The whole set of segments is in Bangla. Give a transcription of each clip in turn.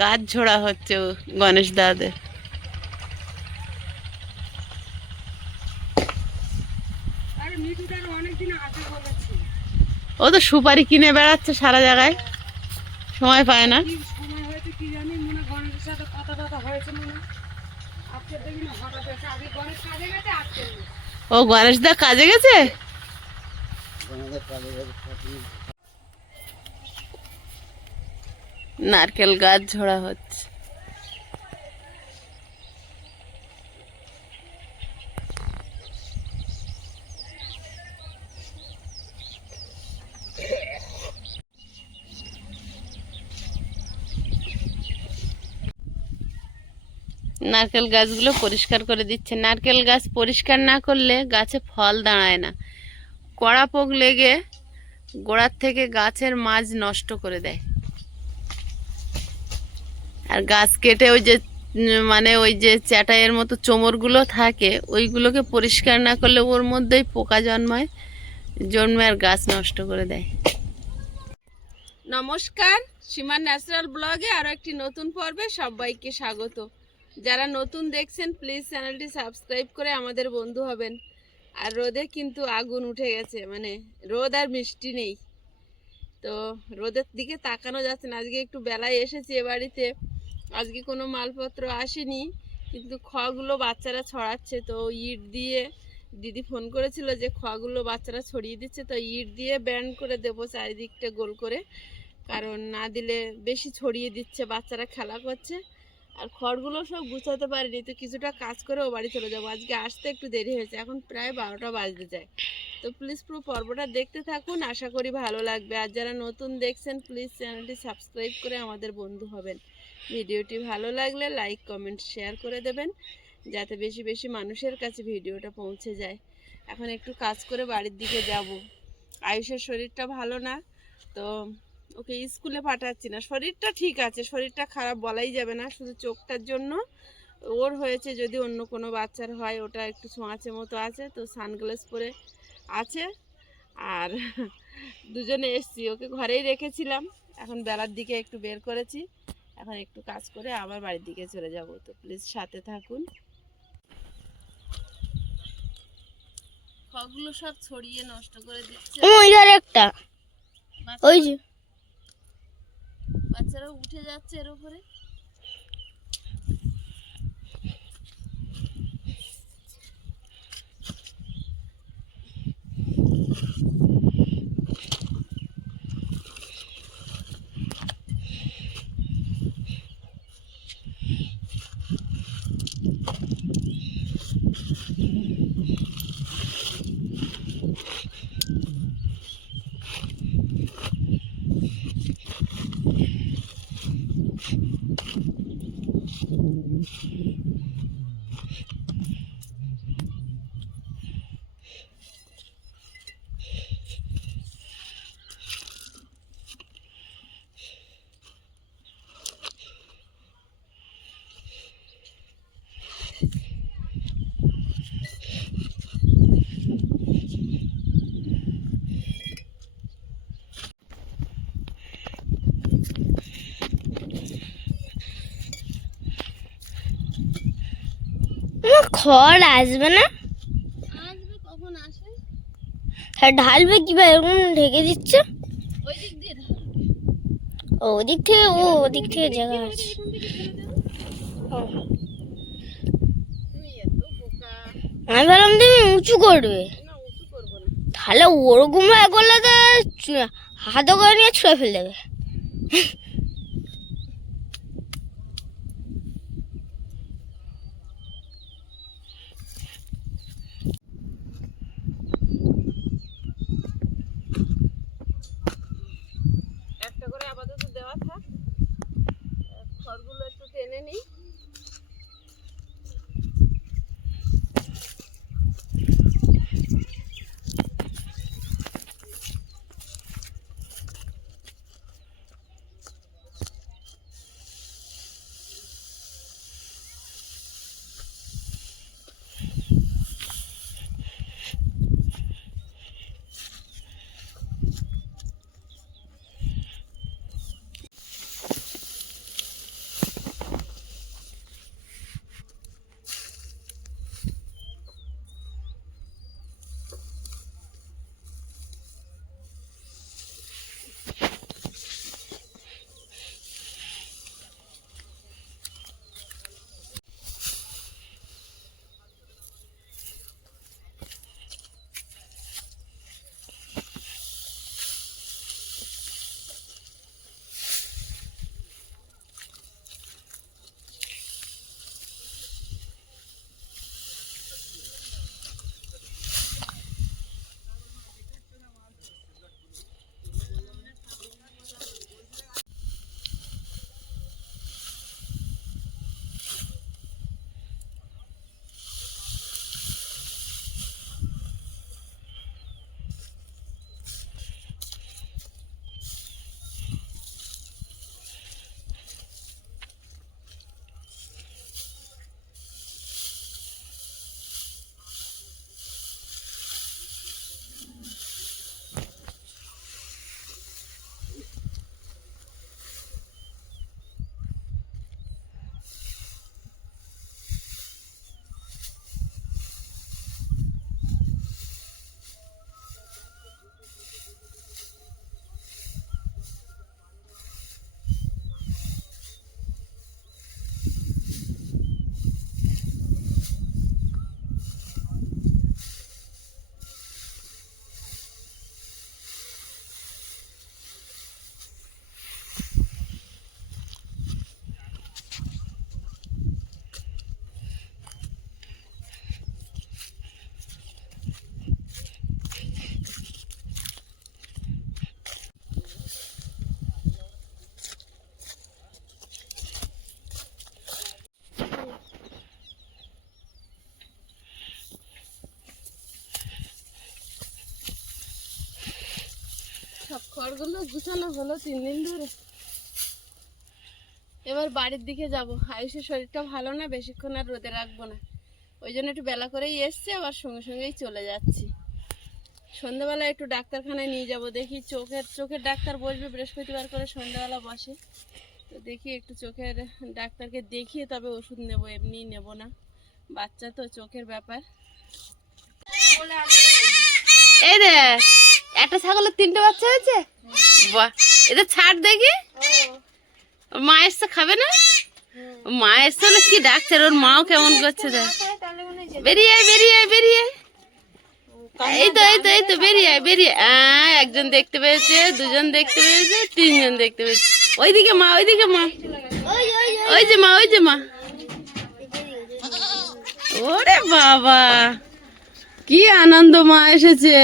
গাছ ঝোড়া হচ্ছে গণেশ দাদের। ও তো সুপারি কিনে বেড়াচ্ছে সারা জায়গায়, সময় পায় না। ও গণেশ দা কাজে গেছে। নারকেল গাছ ঝোড়া হচ্ছে। নারকেল গাছগুলো পরিষ্কার করে দিচ্ছে। নারকেল গাছ পরিষ্কার না করলে গাছে ফল দাঁড়ায় না, কড়া পোক লেগে গোড়ার থেকে গাছের মাঝ নষ্ট করে দেয়। আর গাছ কেটে ওই যে মানে ওই যে চ্যাটাইয়ের মতো চোমরগুলো থাকে, ওইগুলোকে পরিষ্কার না করলে ওর মধ্যেই পোকা জন্মে আর গাছ নষ্ট করে দেয়। নমস্কার, সীমার ন্যাচারাল ব্লগে আরও একটি নতুন পর্বে সবাইকে স্বাগত। যারা নতুন দেখছেন প্লিজ চ্যানেলটি সাবস্ক্রাইব করে আমাদের বন্ধু হবেন। আর রোদে কিন্তু আগুন উঠে গেছে, মানে রোদ আর মিষ্টি নেই, তো রোদের দিকে তাকানো যাচ্ছে না। আজকে একটু বেলায় এসেছি এ বাড়িতে, আজকে কোনো মালপত্র আসেনি, কিন্তু খড়গুলো বাচ্চারা ছড়াচ্ছে। তো ইট দিয়ে দিদি ফোন করেছিল যে খড়গুলো বাচ্চারা ছড়িয়ে দিচ্ছে, তো ইট দিয়ে ব্যান্ড করে দেবো চারিদিকটা গোল করে, কারণ না দিলে বেশি ছড়িয়ে দিচ্ছে, বাচ্চারা খেলা করছে। আর খড়গুলো সব গুছাতে পারিনি, তো কিছুটা কাজ করে ও বাড়ি চলে যাবো। আজকে আসতে একটু দেরি হয়েছে, এখন প্রায় 12টা বাজতে যায়। তো প্লিজ পুরো পর্বটা দেখতে থাকুন, আশা করি ভালো লাগবে। আর যারা নতুন দেখছেন প্লিজ চ্যানেলটি সাবস্ক্রাইব করে আমাদের বন্ধু হবেন। ভিডিওটি ভালো লাগলে লাইক কমেন্ট শেয়ার করে দেবেন, যাতে বেশি বেশি মানুষের কাছে ভিডিওটা পৌঁছে যায়। এখন একটু কাজ করে বাড়ির দিকে যাব। আয়ুষের শরীরটা ভালো না, তো ওকে স্কুলে পাঠাচ্ছি না। শরীরটা ঠিক আছে, শরীরটা খারাপ বলাই যাবে না, শুধু চোখটার জন্য ওর হয়েছে। যদি অন্য কোনো বাচ্চার হয় ওটা একটু ছোঁয়াচে মতো আছে, তো সানগ্লাস পরে আছে। আর দুজনে এসছি, ওকে ঘরেই রেখেছিলাম, এখন বেলার দিকে একটু বের করেছি। এখন একটু কাজ করে আবার বাড়ির দিকে চলে যাব, তো প্লিজ সাথে থাকুন। খড়গুলো সব ছড়িয়ে নষ্ট করে দিচ্ছে। ওই আর একটা ওই যে বাচ্চারা উঠে যাচ্ছে এর উপরে। খড় আসবে না, আসবে, কখন আসে? ঢালবে কিভাবে? এরকম ঢেকে দিচ্ছে। ওই দিক দিয়ে ঢালবে। ওদিক থেকে ওদিক থেকে জায়গা আছে। তুই এত বোকা। আমি ভাবলাম তুমি উঁচু করবে, না, উঁচু করবো না। তাহলে ওরকম ভাবে করলে তো হাতে করে নিয়ে ছুঁড়ে ফেলে দেবে। একটা করে আপাতত দেওয়া থাক, খড়গুলো একটু টেনে নিই। সব খড়গুলো গুছানো হলো 3 দিন ধরে। এবার বাড়ির দিকে যাব। আয়ুষের শরীরটা ভালো না, বেশিক্ষণ আর রোদে রাখবো না, ওই জন্য একটু বেলা করেই এসছে, আবার সঙ্গে সঙ্গেই চলে যাচ্ছি। সন্ধ্যাবেলা একটু ডাক্তারখানায় নিয়ে যাব, দেখি চোখের ডাক্তার বসবে বৃহস্পতিবার করে সন্ধ্যাবেলা বসে, তো দেখি একটু চোখের ডাক্তারকে দেখিয়ে তবে ওষুধ নেব, এমনি নেব না, বাচ্চা তো চোখের ব্যাপার। এই রে একটা ছাগলের 3টে বাচ্চা হয়েছে, বাহ, এটা ছাড় দেখি। মা এসছে খাবে না, মা এসছে হলে কি ডাকছে, ওর মাও কেমন করছে দেখ। বেরিয়ে আয়, বেরিয়ে আয়, বেরিয়ে আয়। এই তো এই তো এই তো বেরিয়ে আয়, বেরিয়ে আয়। একজন দেখতে পেয়েছে, দুজন দেখতে পেয়েছে, 3জন দেখতে পেয়েছে। ওইদিকে মা, ওইদিকে মা, ওই যে মা, ওই যে মা। ওরে বাবা কি আনন্দ, মা এসেছে।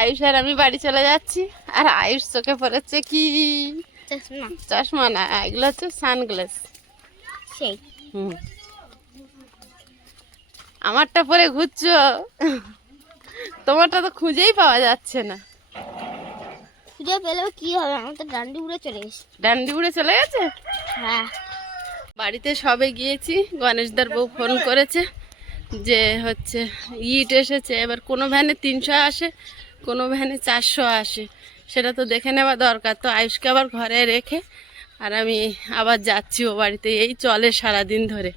আয়ুষ আর আমি বাড়ি চলে যাচ্ছি, আর আয়ুষ চোখে পড়েছে কি চশমা, না এগুলো হচ্ছে সানগ্লাস। আমারটা পরে ঘুরছো, তোমারটা তো খুঁজেই পাওয়া যাচ্ছে না। খুঁজে পেলে কি হবে, আমার তো ডান্ডি উড়ে চলে গেছে। ডান্ডি উড়ে চলে গেছে? হ্যাঁ, বাড়িতে সবে গিয়েছি, গণেশদার বউ ফোন করেছে যে হচ্ছে ইট এসেছে। এবার কোনো ভ্যানে 300 আসে, কোনো ভ্যানে 400 আসে, সেটা তো দেখে নেওয়া দরকার। তো আয়ুষকে আবার ঘরে রেখে আর আমি আবার যাচ্ছি ও বাড়িতে। এই চলে সারাদিন ধরে।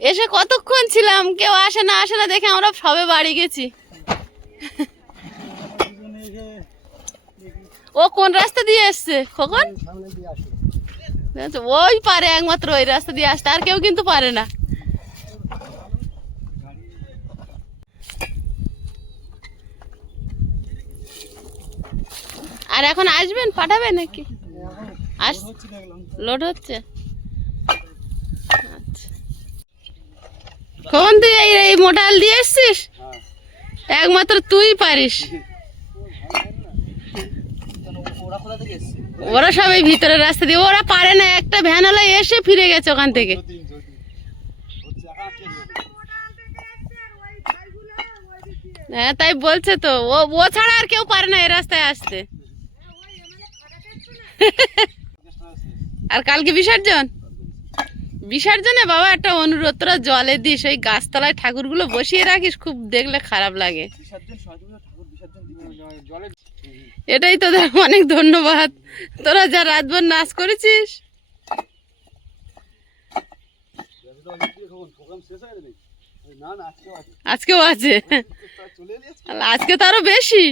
এসে কতক্ষণ ছিলাম, কেউ আসে না আসে না দেখে আমরা সবে বাড়ি গেছি। ও কোন রাস্তা দিয়ে এসছে খোকন? ওই পারে একমাত্র ওই রাস্তা দিয়ে আসতে, আর কেউ কিন্তু পারে না। আর এখন আসবেন, পাঠাবেন নাকি? লোড হচ্ছে। আচ্ছা, কখন তুই এই মোটাল দিয়ে এসছিস? একমাত্র তুই পারিস। ওরা সবাই ভিতরে রাস্তা দিয়ে, ওরা পারে না। একটা ভ্যান হলে এসে ফিরে গেছে ওখান থেকে। হ্যাঁ তাই বলছে তো, ও ছাড়া আর কেউ পারে না এই রাস্তায় আসতে। আর কালকে বিসর্জনে বাবা একটা অনুরোধ, তোরা জলে দিস, ওই গাছতলায় ঠাকুরগুলো বসিয়ে রাখিস, খুব দেখলে খারাপ লাগে। এটাই তোদের অনেক ধন্যবাদ, তোরা যা রাতভর নাচ করেছিস। আজকেও আছে, আজকে তো আরো বেশি।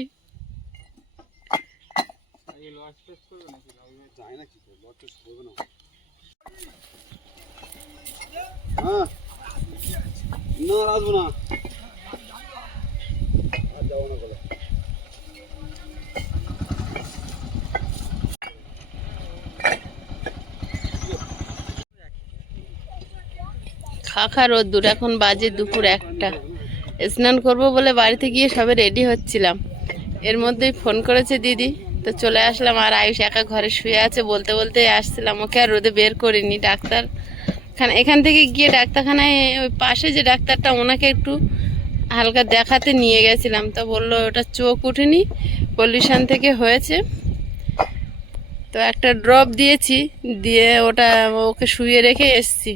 খাখা রোদ্দুর, এখন বাজে দুপুর 1টা। স্নান করব বলে বাড়িতে গিয়ে সবে রেডি হচ্ছিলাম, এর মধ্যেই ফোন করেছে দিদি, তো চলে আসলাম। আর আয়ুষ একা ঘরে শুয়ে আছে, বলতে বলতে আসছিলাম, ওকে আর রোদে বের করিনি। এখান থেকে গিয়ে ডাক্তারখানায় ওই পাশে যে ডাক্তারটা, ওনাকে একটু হালকা দেখাতে নিয়ে গেছিলাম, তো বললো ওটা চোখ উঠেনি, পলিউশন থেকে হয়েছে। তো একটা ড্রপ দিয়েছি, দিয়ে ওটা ওকে শুয়ে রেখে এসছি।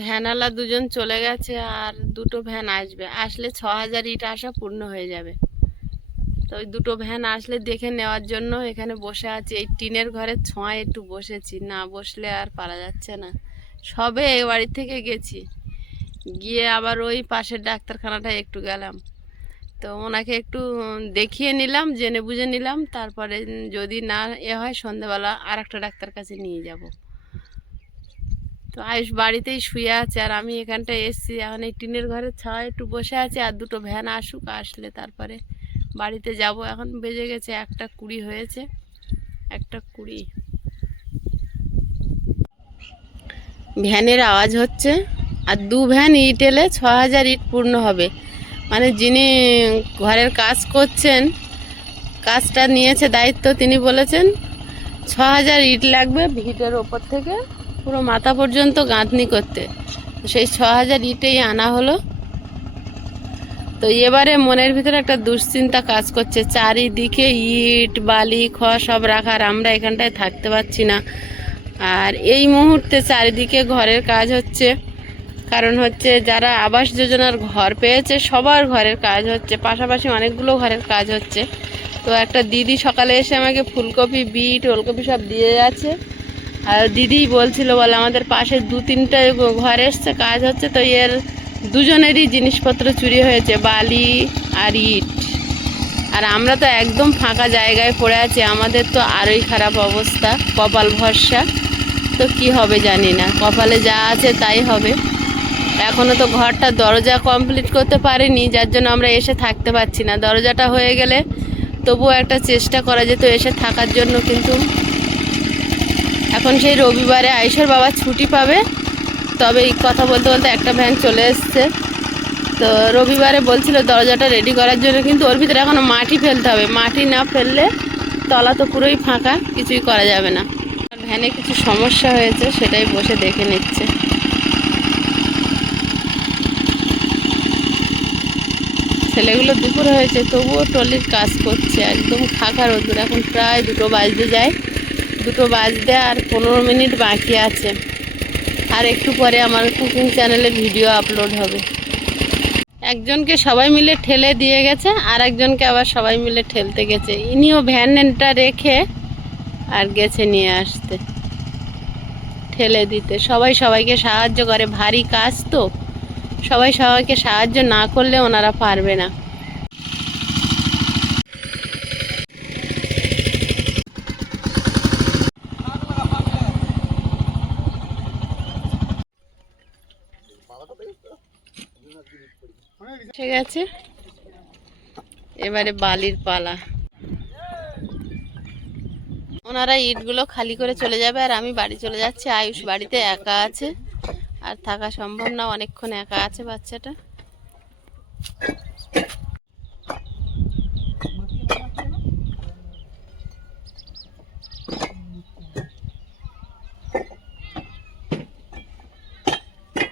ভ্যানওয়ালা 2জন চলে গেছে, আর 2টো ভ্যান আসবে, আসলে 6000 ইট আসা পূর্ণ হয়ে যাবে। তো ওই 2টো ভ্যান আসলে দেখে নেওয়ার জন্য এখানে বসে আছি। এই টিনের ঘরের ছোঁয়ায় একটু বসেছি, না বসলে আর পারা যাচ্ছে না। সবে এই বাড়ি থেকে গেছি, গিয়ে আবার ওই পাশের ডাক্তারখানাটায় একটু গেলাম, তো ওনাকে একটু দেখিয়ে নিলাম, জেনে বুঝে নিলাম, তারপরে যদি না হয় সন্ধ্যাবেলা আর একটা ডাক্তার কাছে নিয়ে যাব। তো আয়ুষ বাড়িতেই শুয়ে আছে, আর আমি এখানটায় এসছি। এখন এই টিনের ঘরের ছাওয়ায় একটু বসে আছি, আর 2টো ভ্যান আসুক, আসলে তারপরে বাড়িতে যাব। এখন বেজে গেছে 1:20 হয়েছে, 1:20। ভ্যানের আওয়াজ হচ্ছে, আর 2 ভ্যান ইট এলে 6000 ইট পূর্ণ হবে। মানে যিনি ঘরের কাজ করছেন কাজটা নিয়েছে দায়িত্ব, তিনি বলেছেন 6000 ইট লাগবে ভিটের ওপর থেকে পুরো মাথা পর্যন্ত গাঁথনি করতে। সেই 6000 ইটেই আনা হলো। তো এবারে মনের ভিতরে একটা দুশ্চিন্তা কাজ করছে, চারিদিকে ইট বালি খড় সব রাখার, আমরা এখানটায় থাকতে পারছি না। আর এই মুহূর্তে চারিদিকে ঘরের কাজ হচ্ছে, কারণ হচ্ছে যারা আবাস যোজনার ঘর পেয়েছে সবার ঘরের কাজ হচ্ছে, পাশাপাশি অনেকগুলো ঘরের কাজ হচ্ছে। তো একটা দিদি সকালে এসে আমাকে ফুলকপি বিট ওলকপি সব দিয়ে যাচ্ছে। আর দিদিই বলছিল, বলে আমাদের পাশে 2-3টা ঘর এসছে, কাজ হচ্ছে, তো এর দুজনেরই জিনিসপত্র চুরি হয়েছে, বালি আর ইট। আর আমরা তো একদম ফাঁকা জায়গায় পড়ে আছি, আমাদের তো আরোই খারাপ অবস্থা, কপাল ভরসা। তো কি হবে জানি না, কপালে যা আছে তাই হবে। এখনও তো ঘরটা দরজা কমপ্লিট করতে পারিনি, যার জন্য আমরা এসে থাকতে পারছি না। দরজাটা হয়ে গেলে তবুও একটা চেষ্টা করা যেত এসে থাকার জন্য, কিন্তু এখন সেই রবিবারে আয়েশার বাবা ছুটি পাবে। তবে এই কথা বলতে বলতে একটা ভ্যান চলে এসছে। তো রবিবারে বলছিল দরজাটা রেডি করার জন্য, কিন্তু ওর ভিতরে এখনও মাটি ফেলতে হবে, মাটি না ফেললে তলা তো পুরোই ফাঁকা, কিছুই করা যাবে না। ভ্যানে কিছু সমস্যা হয়েছে, সেটাই বসে দেখে নিচ্ছে। ছেলেগুলো দুপুর হয়েছে তবুও টলির কাজ করছে, একদম ফাঁকা রোদ্দুর। এখন প্রায় 2টো বাজতে যায়, 2টো বাজতে আর 15 মিনিট বাকি আছে। আর একটু পরে আমার কুকিং চ্যানেলে ভিডিও আপলোড হবে। একজনকে সবাই মিলে ঠেলে দিয়ে গেছে, আর একজনকে আবার সবাই মিলে ঠেলতে গেছে। ইনিও ভ্যানটা রেখে আর গেছে নিয়ে আসতে, ঠেলে দিতে। সবাই সবাইকে সাহায্য করে, ভারী কাজ তো, সবাই সবাইকে সাহায্য না করলে ওনারা পারবে না। ঠিক আছে, এবারে বালির পালা। ওনারা ইটগুলো খালি করে চলে যাবে, আর আমি বাড়ি চলে যাচ্ছি। আয়ুষ বাড়িতে একা আছে, আর থাকা সম্ভব না, অনেকক্ষণ একা আছে বাচ্চাটা।